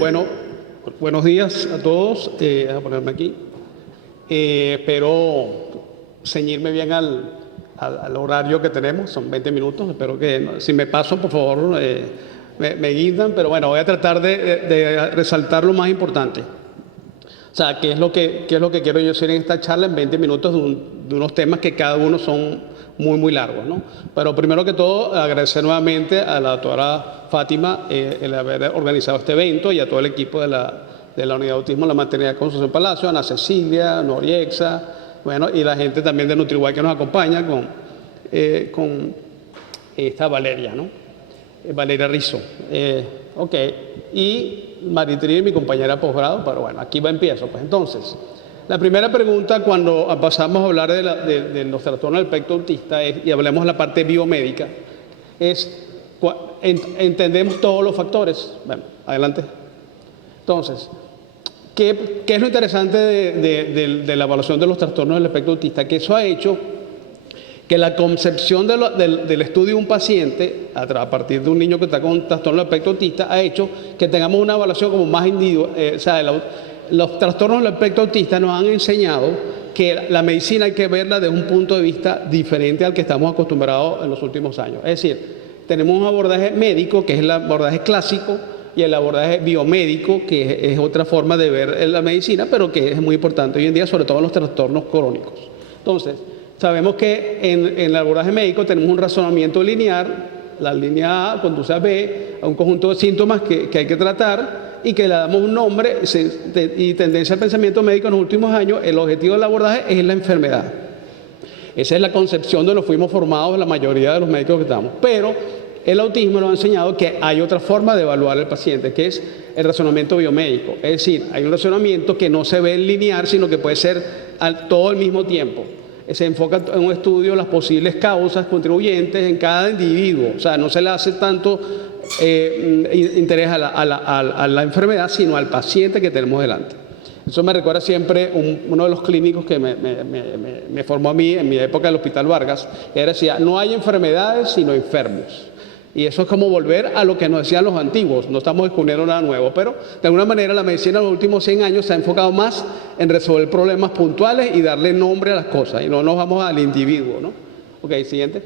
Bueno, buenos días a todos. Voy a ponerme aquí. Espero ceñirme bien al horario que tenemos, son 20 minutos. Espero que, si me paso, por favor, me guían. Pero bueno, voy a tratar de resaltar lo más importante. O sea, qué es lo que quiero yo hacer en esta charla en 20 minutos de unos temas que cada uno son muy largos, ¿no? Pero primero que todo, agradecer nuevamente a la doctora Fátima el haber organizado este evento y a todo el equipo de la Unidad de Autismo en la Maternidad Concepción Palacio, Ana Cecilia, Noriexa, bueno, y la gente también de NutriWay que nos acompaña con esta Valeria, ¿no? Valeria Rizzo. Ok, y Maritrini, mi compañera de posgrado, pero bueno, aquí empiezo. Pues entonces, la primera pregunta cuando pasamos a hablar de los trastornos del espectro autista y hablemos de la parte biomédica, es, ¿entendemos todos los factores? Bueno, adelante. Entonces, ¿qué es lo interesante de la evaluación de los trastornos del espectro autista? Que eso ha hecho que la concepción del estudio de un paciente, a partir de un niño que está con un trastorno del espectro autista, ha hecho que tengamos una evaluación como más individual. O sea, los trastornos del espectro autista nos han enseñado que la medicina hay que verla desde un punto de vista diferente al que estamos acostumbrados en los últimos años. Es decir, tenemos un abordaje médico, que es el abordaje clásico, y el abordaje biomédico, que es otra forma de ver la medicina, pero que es muy importante hoy en día, sobre todo en los trastornos crónicos. Entonces, sabemos que en el abordaje médico tenemos un razonamiento lineal, la línea A, cuando se ve a un conjunto de síntomas que hay que tratar y que le damos un nombre y tendencia al pensamiento médico en los últimos años. El objetivo del abordaje es la enfermedad. Esa es la concepción de lo que fuimos formados la mayoría de los médicos que estamos. Pero el autismo nos ha enseñado que hay otra forma de evaluar al paciente, que es el razonamiento biomédico. Es decir, hay un razonamiento que no se ve lineal, sino que puede ser todo al mismo tiempo. Se enfoca en un estudio las posibles causas contribuyentes en cada individuo. O sea, no se le hace tanto interés a la enfermedad, sino al paciente que tenemos delante. Eso me recuerda siempre uno de los clínicos que me formó a mí en mi época del Hospital Vargas. Él decía, no hay enfermedades sino enfermos. Y eso es como volver a lo que nos decían los antiguos. No estamos descubriendo nada nuevo, pero de alguna manera la medicina en los últimos 100 años se ha enfocado más en resolver problemas puntuales y darle nombre a las cosas, y no nos vamos al individuo, ¿no? Ok, siguiente.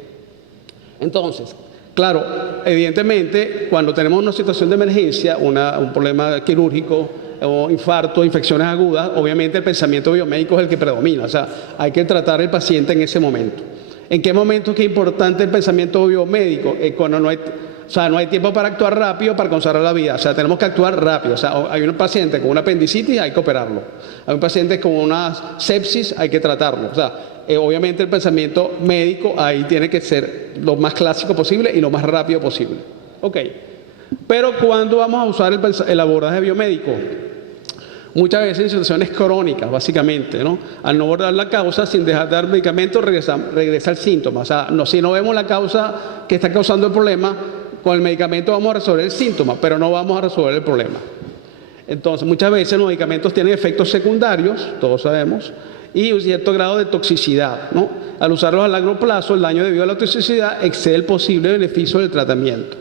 Entonces, claro, evidentemente, cuando tenemos una situación de emergencia, un problema quirúrgico, o infarto, infecciones agudas, obviamente el pensamiento biomédico es el que predomina. O sea, hay que tratar al paciente en ese momento. ¿En qué momento es que es importante el pensamiento biomédico? Cuando no hay tiempo para actuar rápido para conservar la vida. O sea, tenemos que actuar rápido. O sea, hay un paciente con una apendicitis, hay que operarlo. Hay un paciente con una sepsis, hay que tratarlo. O sea, obviamente el pensamiento médico ahí tiene que ser lo más clásico posible y lo más rápido posible. Ok. Pero ¿cuándo vamos a usar el abordaje biomédico? Muchas veces en situaciones crónicas, básicamente, ¿no? Al no abordar la causa, sin dejar de dar medicamentos, regresa el síntoma. O sea, si no vemos la causa que está causando el problema, con el medicamento vamos a resolver el síntoma, pero no vamos a resolver el problema. Entonces, muchas veces los medicamentos tienen efectos secundarios, todos sabemos, y un cierto grado de toxicidad, ¿no? Al usarlos a largo plazo, el daño debido a la toxicidad excede el posible beneficio del tratamiento.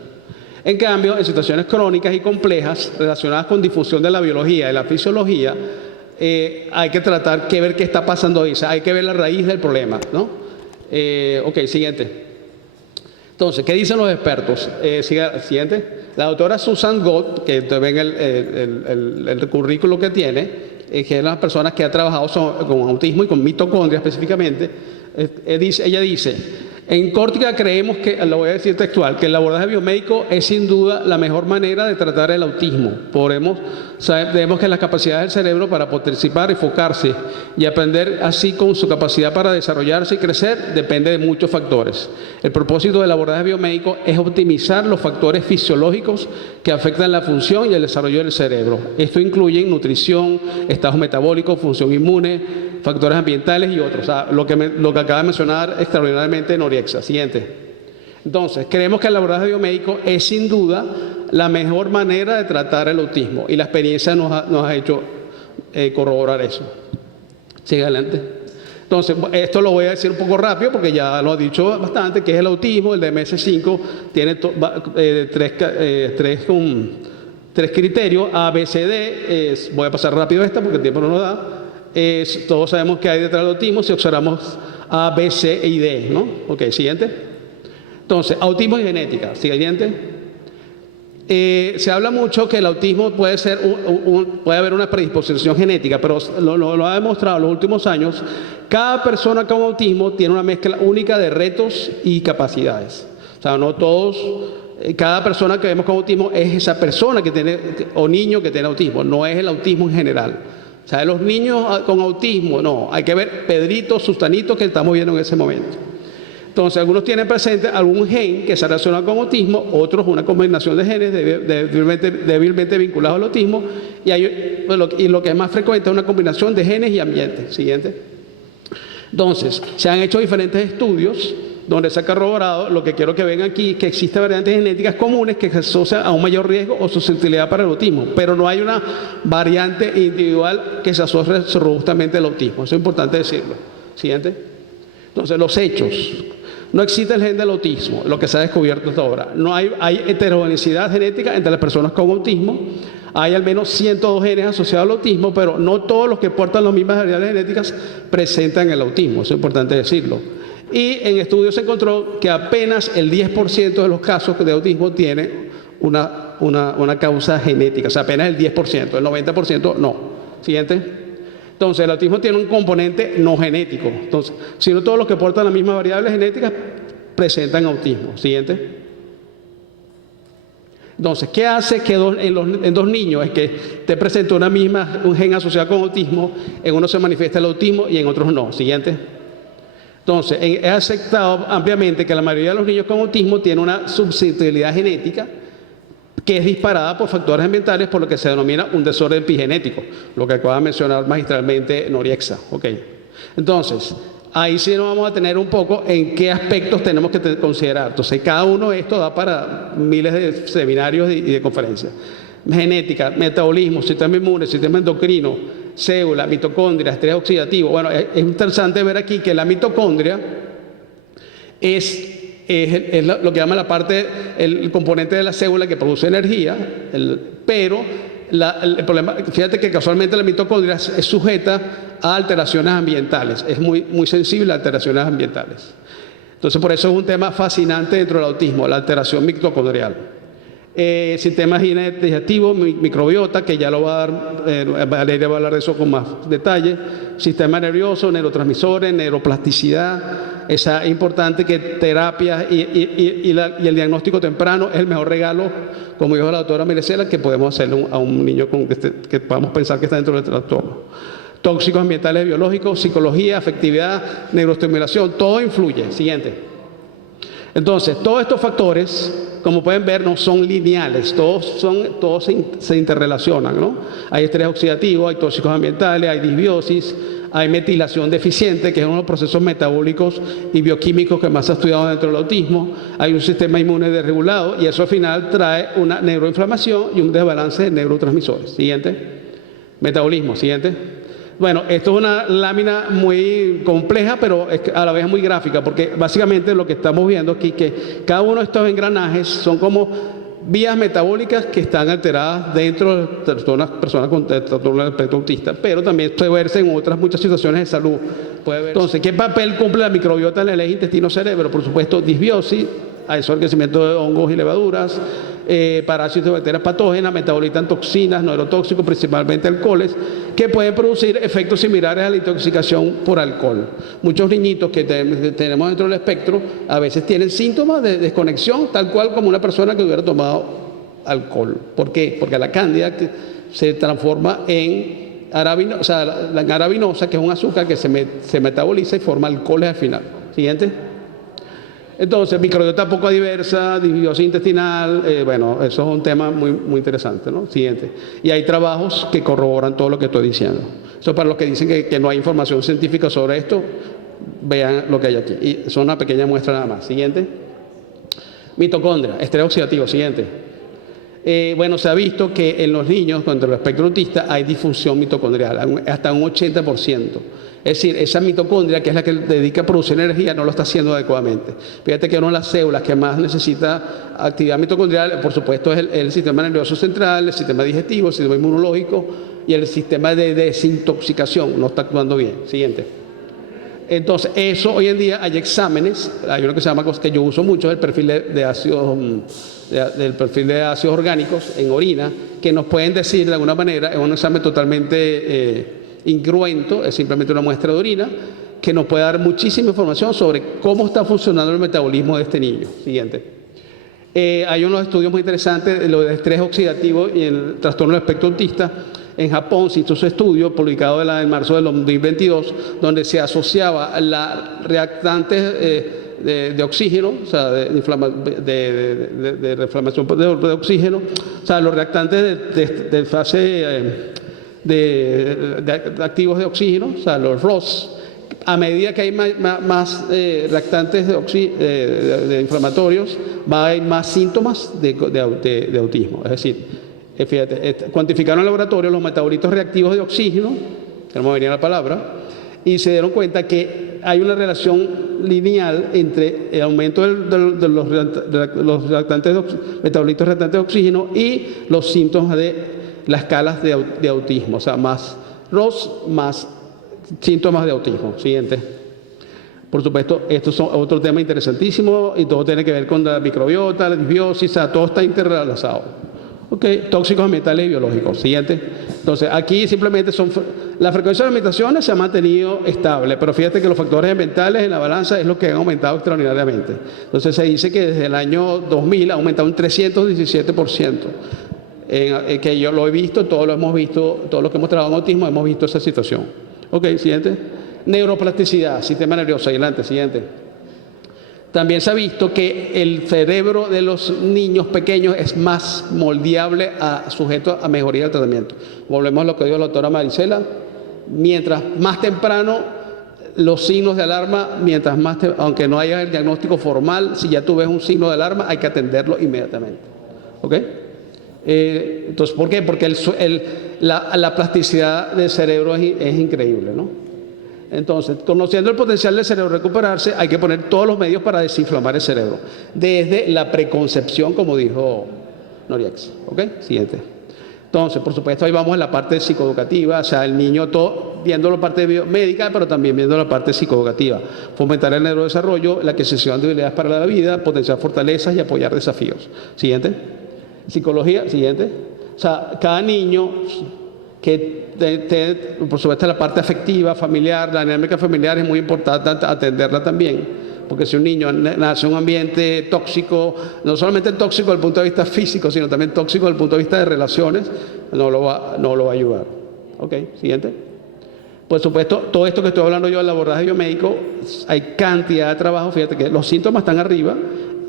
En cambio, en situaciones crónicas y complejas relacionadas con difusión de la biología y la fisiología, hay que tratar que ver qué está pasando ahí. O sea, hay que ver la raíz del problema, ¿no? Ok, siguiente. Entonces, ¿qué dicen los expertos? Siguiente. La doctora Susan Gott, que ven el currículo que tiene, que es una persona que ha trabajado con autismo y con mitocondria específicamente, ella dice, en Córtica creemos que, lo voy a decir textual, que el abordaje biomédico es sin duda la mejor manera de tratar el autismo. Sabemos que las capacidades del cerebro para participar, enfocarse y aprender así con su capacidad para desarrollarse y crecer depende de muchos factores. El propósito del abordaje biomédico es optimizar los factores fisiológicos que afectan la función y el desarrollo del cerebro. Esto incluye nutrición, estados metabólicos, función inmune, factores ambientales y otros. O sea, lo que acaba de mencionar extraordinariamente Noriexa. Siguiente. Entonces, creemos que el abordaje biomédico es sin duda la mejor manera de tratar el autismo y la experiencia nos ha hecho corroborar eso. Sigue adelante. Entonces, esto lo voy a decir un poco rápido porque ya lo he dicho bastante, que es el autismo. El DMS-5 tiene 3 criterios, A, B, C, D. Voy a pasar rápido esta porque el tiempo no nos da. Todos sabemos que hay detrás del autismo si observamos A, B, C y D, ¿no? Ok, siguiente. Entonces, autismo y genética. Siguiente. Se habla mucho que el autismo puede ser puede haber una predisposición genética, pero lo ha demostrado en los últimos años. Cada persona con autismo tiene una mezcla única de retos y capacidades. O sea, no todos, cada persona que vemos con autismo es esa persona que tiene, o niño que tiene autismo, no es el autismo en general. O sea, los niños con autismo, no, hay que ver Pedrito, Sustanito que estamos viendo en ese momento. Entonces, algunos tienen presente algún gen que se relaciona con autismo, otros una combinación de genes débilmente vinculados al autismo, y lo que es más frecuente es una combinación de genes y ambiente. Siguiente. Entonces, se han hecho diferentes estudios donde se ha corroborado, lo que quiero que vean aquí, que existen variantes genéticas comunes que se asocian a un mayor riesgo o susceptibilidad para el autismo, pero no hay una variante individual que se asocie robustamente al autismo. Eso es importante decirlo. Siguiente. Entonces, los hechos. No existe el gen del autismo, lo que se ha descubierto hasta ahora. No hay heterogeneidad genética entre las personas con autismo. Hay al menos 102 genes asociados al autismo, pero no todos los que portan las mismas variedades genéticas presentan el autismo. Eso es importante decirlo. Y en estudios se encontró que apenas el 10% de los casos de autismo tiene una causa genética. O sea, apenas el 10%, el 90% no. Siguiente. Entonces, el autismo tiene un componente no genético. Entonces, si no todos los que portan las mismas variables genéticas presentan autismo. Siguiente. Entonces, ¿qué hace que en dos niños es que te presenta un gen asociado con autismo? En uno se manifiesta el autismo y en otros no. Siguiente. Entonces, es aceptado ampliamente que la mayoría de los niños con autismo tienen una susceptibilidad genética que es disparada por factores ambientales, por lo que se denomina un desorden epigenético, lo que acaba de mencionar magistralmente Noriega. Okay. Entonces, ahí sí nos vamos a tener un poco en qué aspectos tenemos que considerar. Entonces, cada uno de estos da para miles de seminarios y de conferencias. Genética, metabolismo, sistema inmune, sistema endocrino, célula, mitocondria, estrés oxidativo. Bueno, es interesante ver aquí que la mitocondria es lo que llama la parte, el componente de la célula que produce energía, pero el problema, fíjate que casualmente la mitocondria es sujeta a alteraciones ambientales, es muy sensible a alteraciones ambientales. Entonces, por eso es un tema fascinante dentro del autismo, la alteración mitocondrial. Sistema digestivo, microbiota, que ya lo va a dar, Valeria va a hablar de eso con más detalle. Sistema nervioso, neurotransmisores, neuroplasticidad. Es importante que terapias y el diagnóstico temprano es el mejor regalo, como dijo la doctora Merecela, que podemos hacerle a un niño que podamos pensar que está dentro del trastorno. Tóxicos ambientales biológicos, psicología, afectividad, neuroestimulación, todo influye. Siguiente. Entonces, todos estos factores, como pueden ver, no son lineales, todos se interrelacionan, ¿no? Hay estrés oxidativo, hay tóxicos ambientales, hay disbiosis, hay metilación deficiente, que es uno de los procesos metabólicos y bioquímicos que más se ha estudiado dentro del autismo, hay un sistema inmune desregulado y eso al final trae una neuroinflamación y un desbalance de neurotransmisores. Siguiente. Metabolismo. Siguiente. Bueno, esto es una lámina muy compleja, pero a la vez muy gráfica, porque básicamente lo que estamos viendo aquí, que cada uno de estos engranajes son como vías metabólicas que están alteradas dentro de personas con trastorno del espectro autista, pero también puede verse en otras muchas situaciones de salud. Entonces, ¿qué papel cumple la microbiota en el eje intestino-cerebro? Por supuesto, disbiosis, el crecimiento de hongos y levaduras, parásitos y bacterias patógenas, metabolitan toxinas, neurotóxicos, principalmente alcoholes, que pueden producir efectos similares a la intoxicación por alcohol. Muchos niñitos que tenemos dentro del espectro a veces tienen síntomas de desconexión, tal cual como una persona que hubiera tomado alcohol. ¿Por qué? Porque la cándida se transforma en arabinosa, que es un azúcar que se metaboliza y forma alcoholes al final. Siguiente. Entonces, microbiota poco diversa, disbiosis intestinal, bueno, eso es un tema muy y hay trabajos que corroboran todo lo que estoy diciendo. Eso para los que dicen que no hay información científica sobre esto, vean lo que hay aquí. Y son una pequeña muestra nada más. Siguiente. Mitocondria, estrés oxidativo. Siguiente. Bueno, se ha visto que en los niños con el espectro autista hay disfunción mitocondrial, hasta un 80%. Es decir, esa mitocondria, que es la que dedica a producir energía, no lo está haciendo adecuadamente. Fíjate que una de las células que más necesita actividad mitocondrial, por supuesto, es el sistema nervioso central, el sistema digestivo, el sistema inmunológico y el sistema de desintoxicación. No está actuando bien. Siguiente. Entonces, eso hoy en día hay exámenes, hay uno que se llama, que yo uso mucho, el perfil de ácidos, del perfil de ácidos orgánicos en orina, que nos pueden decir de alguna manera, es un examen totalmente incruento, es simplemente una muestra de orina, que nos puede dar muchísima información sobre cómo está funcionando el metabolismo de este niño. Siguiente. Hay unos estudios muy interesantes, lo del estrés oxidativo y el trastorno del espectro autista. En Japón se hizo su estudio publicado en marzo del 2022, donde se asociaba las reactantes de oxígeno, o sea, de reflamación de oxígeno, o sea, los reactantes de fase de activos de oxígeno, o sea, los ROS. A medida que hay más reactantes de inflamatorios, va a haber más síntomas de autismo. Es decir, fíjate, cuantificaron en el laboratorio los metabolitos reactivos de oxígeno, que no me venía la palabra, y se dieron cuenta que hay una relación lineal entre el aumento de los metabolitos reactantes de oxígeno y los síntomas de las escalas de autismo, o sea, más ROS más síntomas de autismo. Siguiente. Por supuesto, estos son otro tema interesantísimo y todo tiene que ver con la microbiota, la disbiosis, o sea, todo está interrelacionado. Ok, tóxicos ambientales y biológicos. Siguiente. Entonces, aquí simplemente la frecuencia de alimentaciones se ha mantenido estable, pero fíjate que los factores ambientales en la balanza es lo que han aumentado extraordinariamente. Entonces, se dice que desde el año 2000 ha aumentado un 317%. Que yo lo he visto, todos lo hemos visto, todos los que hemos trabajado en autismo hemos visto esa situación. Ok, siguiente. Neuroplasticidad, sistema nervioso. Adelante, siguiente. También se ha visto que el cerebro de los niños pequeños es más moldeable sujeto a mejoría del tratamiento. Volvemos a lo que dijo la doctora Marisela. Mientras más temprano los signos de alarma, aunque no haya el diagnóstico formal, si ya tú ves un signo de alarma, hay que atenderlo inmediatamente. ¿Ok? Entonces, ¿por qué? Porque la plasticidad del cerebro es increíble, ¿no? Entonces, conociendo el potencial del cerebro recuperarse, hay que poner todos los medios para desinflamar el cerebro, desde la preconcepción, como dijo Noriex. ¿Ok? Siguiente. Entonces, por supuesto, ahí vamos en la parte psicoeducativa, o sea, el niño todo viendo la parte médica, pero también viendo la parte psicoeducativa. Fomentar el neurodesarrollo, la adquisición de habilidades para la vida, potenciar fortalezas y apoyar desafíos. Siguiente. Psicología. Siguiente. O sea, cada niño por supuesto, la parte afectiva, familiar, la dinámica familiar es muy importante atenderla también, porque si un niño nace en un ambiente tóxico, no solamente tóxico desde el punto de vista físico, sino también tóxico desde el punto de vista de relaciones, no lo va a ayudar. Ok, siguiente. Por supuesto, todo esto que estoy hablando yo del abordaje biomédico, hay cantidad de trabajo, fíjate que los síntomas están arriba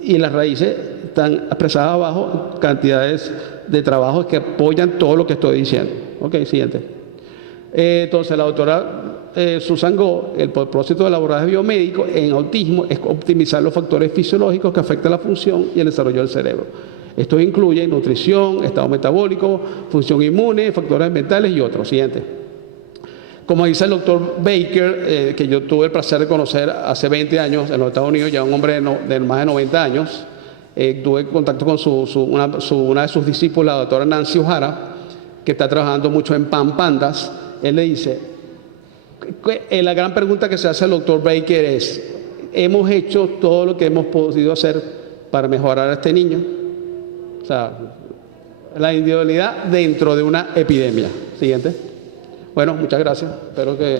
y las raíces están expresadas abajo, cantidades de trabajos que apoyan todo lo que estoy diciendo. Ok, siguiente. Entonces, la doctora Susan Go, el propósito del abordaje biomédico en autismo es optimizar los factores fisiológicos que afectan la función y el desarrollo del cerebro. Esto incluye nutrición, estado metabólico, función inmune, factores mentales y otros. Siguiente. Como dice el doctor Baker, que yo tuve el placer de conocer hace 20 años en los Estados Unidos, ya un hombre de más de 90 años, tuve contacto con una de sus discípulas, la doctora Nancy O'Hara, que está trabajando mucho en Pandas. Él le dice, la gran pregunta que se hace al doctor Baker es, ¿hemos hecho todo lo que hemos podido hacer para mejorar a este niño? O sea, la individualidad dentro de una epidemia. Siguiente. Bueno, muchas gracias. Espero que...